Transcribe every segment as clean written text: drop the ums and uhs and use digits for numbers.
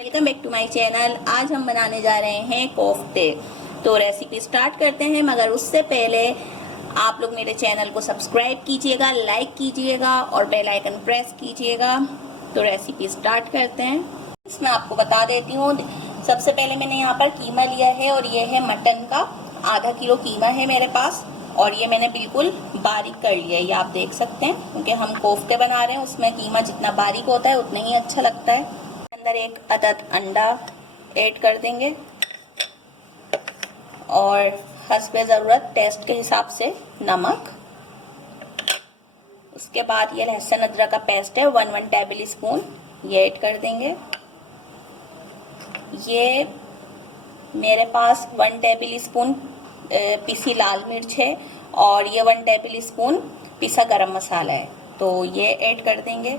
Welcome back to my channel. आज हम बनाने जा रहे हैं कोफ्ते। तो रेसिपी स्टार्ट करते हैं, मगर उससे पहले आप लोग मेरे चैनल को सब्सक्राइब कीजिएगा, लाइक कीजिएगा और बेल आइकन प्रेस कीजिएगा। तो रेसिपी स्टार्ट करते हैं। इसमें आपको बता देती हूँ, सबसे पहले मैंने यहाँ पर कीमा लिया है और ये है मटन का आधा किलो कीमा है मेरे पास। और ये मैंने बिल्कुल बारीक कर लिया है, ये आप देख सकते हैं, क्योंकि हम कोफ्ते बना रहे हैं, उसमें कीमा जितना बारीक होता है उतना ही अच्छा लगता है। अंदर एक अदद अंडा ऐड कर देंगे और हस्बे ज़रूरत टेस्ट के हिसाब से नमक। उसके बाद ये लहसुन अदरक का पेस्ट है 1 टेबल स्पून, ये ऐड कर देंगे। ये मेरे पास 1 टेबल स्पून पिसी लाल मिर्च है और ये 1 टेबल स्पून पिसा गरम मसाला है, तो ये ऐड कर देंगे।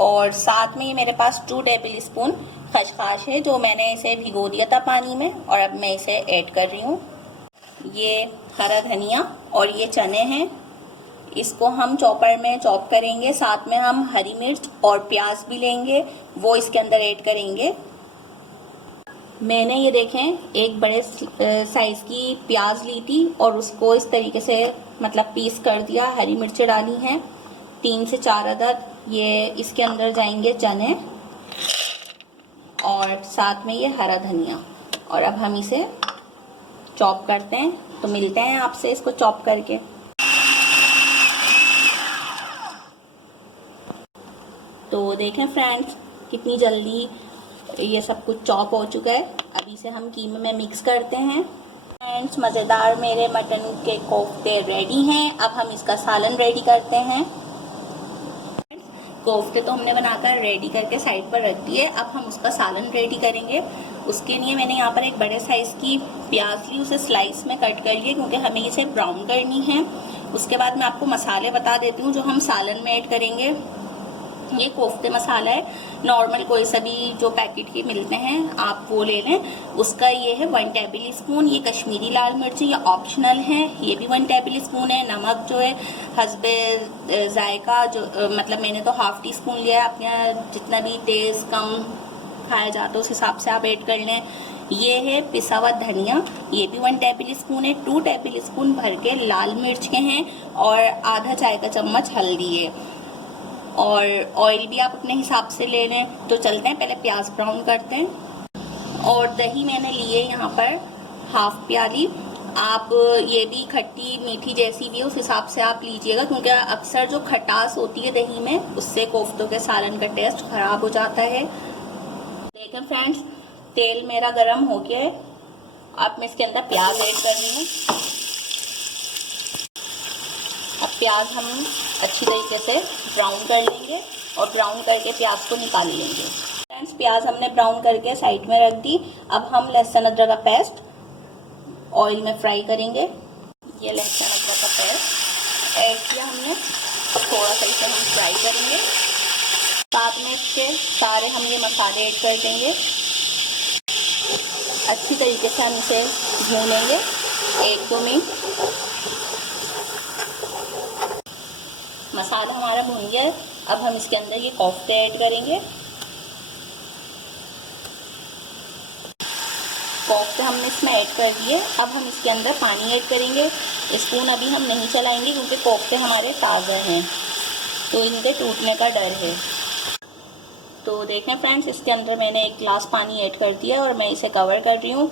और साथ में ये मेरे पास 2 टेबल स्पून खसखस है, जो मैंने इसे भिगो दिया था पानी में और अब मैं इसे ऐड कर रही हूँ। ये हरा धनिया और ये चने हैं, इसको हम चॉपर में चॉप करेंगे। साथ में हम हरी मिर्च और प्याज भी लेंगे, वो इसके अंदर ऐड करेंगे। मैंने ये देखें एक बड़े साइज की प्याज ली थी और उसको इस तरीके से मतलब पीस कर दिया। हरी मिर्चें डाली हैं 3 से 4 अदद। ये इसके अंदर जाएंगे चने और साथ में ये हरा धनिया। और अब हम इसे चॉप करते हैं, तो मिलते हैं आपसे इसको चॉप करके। तो देखें फ्रेंड्स, कितनी जल्दी ये सब कुछ चॉप हो चुका है। अब इसे हम कीमे में मिक्स करते हैं। फ्रेंड्स, मज़ेदार मेरे मटन के कोफ्ते रेडी हैं। अब हम इसका सालन रेडी करते हैं। कोफ्ते तो हमने बनाकर रेडी करके साइड पर रख दिए, अब हम उसका सालन रेडी करेंगे। उसके लिए मैंने यहाँ पर एक बड़े साइज़ की प्याज ली, उसे स्लाइस में कट कर लिए, क्योंकि हमें इसे ब्राउन करनी है। उसके बाद मैं आपको मसाले बता देती हूँ जो हम सालन में ऐड करेंगे। ये कोफ्ते मसाला है, नॉर्मल कोई सा भी जो पैकेट के मिलते हैं आप वो ले लें। उसका ये है 1 टेबल स्पून। ये कश्मीरी लाल मिर्च ये ऑप्शनल है, ये भी 1 टेबल स्पून है। नमक जो है हस्बे जायका, जो मतलब मैंने तो ½ टी स्पून लिया है, अपने यहाँ जितना भी तेज़ कम खाया जाता है उस हिसाब से आप ऐड कर लें। ये है पिसा हुआ धनिया, ये भी 1 टेबल स्पून है। 2 टेबल स्पून भर के लाल मिर्च के हैं और आधा चाय का चम्मच हल्दी है। और ऑयल भी आप अपने हिसाब से ले लें। तो चलते हैं, पहले प्याज ब्राउन करते हैं। और दही मैंने लिए यहाँ पर ½ प्याली। आप ये भी खट्टी मीठी जैसी भी है उस हिसाब से आप लीजिएगा, क्योंकि अक्सर जो खटास होती है दही में उससे कोफ्तों के सालन का टेस्ट खराब हो जाता है। देखें फ्रेंड्स, तेल मेरा गरम हो गया है। अब मैं इसके अंदर प्याज ऐड कर रही हूँ। अब प्याज हम अच्छी तरीके से ब्राउन कर लेंगे और ब्राउन करके प्याज को निकाल लेंगे। फ्रेंड्स, प्याज हमने ब्राउन करके साइड में रख दी। अब हम लहसुन अदरक का पेस्ट ऑयल में फ्राई करेंगे। ये लहसुन अदरक का पेस्ट ऐड किया हमने, थोड़ा सा इसे हम फ्राई करेंगे। साथ में इसके सारे हम ये मसाले ऐड कर देंगे। अच्छी तरीके से हम इसे भूनेंगे 1-2 मिनट। मसाला हमारा भून गया है, अब हम इसके अंदर ये कोफ्ते ऐड करेंगे। कोफ्ते हमने इसमें ऐड कर दिए। अब हम इसके अंदर पानी ऐड करेंगे। स्पून अभी हम नहीं चलाएंगे, क्योंकि कोफ्ते हमारे ताज़ा हैं तो इनके टूटने का डर है। तो देखें फ्रेंड्स, इसके अंदर मैंने 1 गिलास पानी ऐड कर दिया और मैं इसे कवर कर रही हूँ।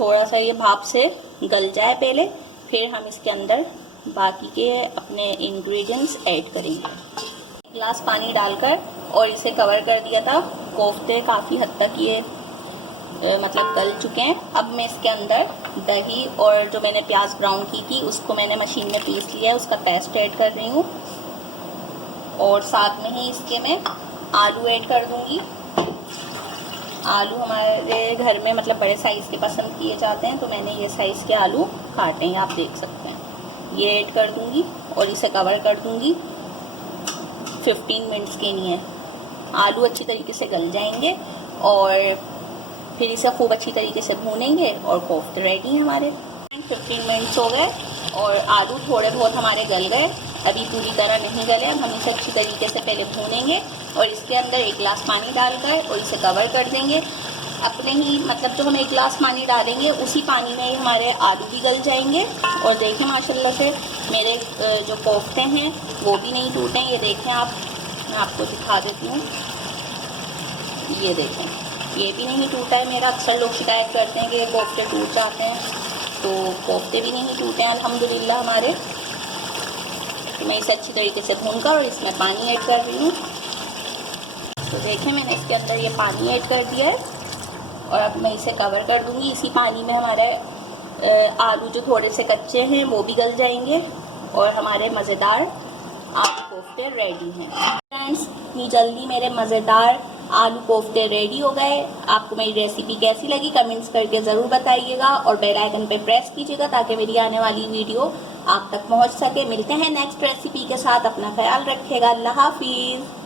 थोड़ा सा ये भाप से गल जाए पहले, फिर हम इसके अंदर बाकी के अपने इंग्रेडिएंट्स ऐड करेंगे। 1 गिलास पानी डालकर और इसे कवर कर दिया था। कोफ्ते काफ़ी हद तक ये मतलब गल चुके हैं। अब मैं इसके अंदर दही और जो मैंने प्याज ब्राउन की थी उसको मैंने मशीन में पीस लिया है, उसका पेस्ट ऐड कर रही हूँ। और साथ में ही इसके मैं आलू ऐड कर दूँगी। आलू हमारे घर में मतलब बड़े साइज़ के पसंद किए जाते हैं, तो मैंने ये साइज़ के आलू काटे हैं, आप देख सकते हैं। ये ऐड कर दूंगी और इसे कवर कर दूंगी 15 मिनट्स के लिए। आलू अच्छी तरीके से गल जाएंगे और फिर इसे खूब अच्छी तरीके से भूनेंगे और कोफ्ते रेडी हैं हमारे। 15 मिनट्स हो गए और आलू थोड़े बहुत हमारे गल गए। अभी पूरी तरह नहीं गले। अब हम इसे अच्छी तरीके से पहले भूनेंगे और इसके अंदर 1 गिलास पानी डालकर और इसे कवर कर देंगे। अपने ही मतलब जो हम 1 गिलास पानी डालेंगे उसी पानी में ही हमारे आलू भी गल जाएंगे। और देखें माशाल्लाह से मेरे जो कोफ्ते हैं वो भी नहीं टूटे। ये देखें आप, मैं आपको दिखा देती हूँ, ये देखें ये भी नहीं टूटा है मेरा। अक्सर लोग शिकायत करते हैं कि कोफ्ते टूट जाते हैं, तो कोफ्ते भी नहीं टूटे हैं अल्हम्दुलिल्लाह हमारे। तो मैं इसे अच्छी तरीके से भूनकर और इसमें पानी ऐड कर रही हूँ। तो देखें मैंने इसके अंदर ये पानी ऐड कर दिया है और अब मैं इसे कवर कर दूँगी। इसी पानी में हमारे आलू जो थोड़े से कच्चे हैं वो भी गल जाएंगे और हमारे मज़ेदार आलू कोफ्ते रेडी हैं। फ्रेंड्स, इतनी जल्दी मेरे मज़ेदार आलू कोफ्ते रेडी हो गए। आपको मेरी रेसिपी कैसी लगी कमेंट्स करके ज़रूर बताइएगा और बेल आइकन पे प्रेस कीजिएगा ताकि मेरी आने वाली वीडियो आप तक पहुंच सके। मिलते हैं नेक्स्ट रेसिपी के साथ, अपना ख्याल रखिएगा। अल्लाह हाफिज़।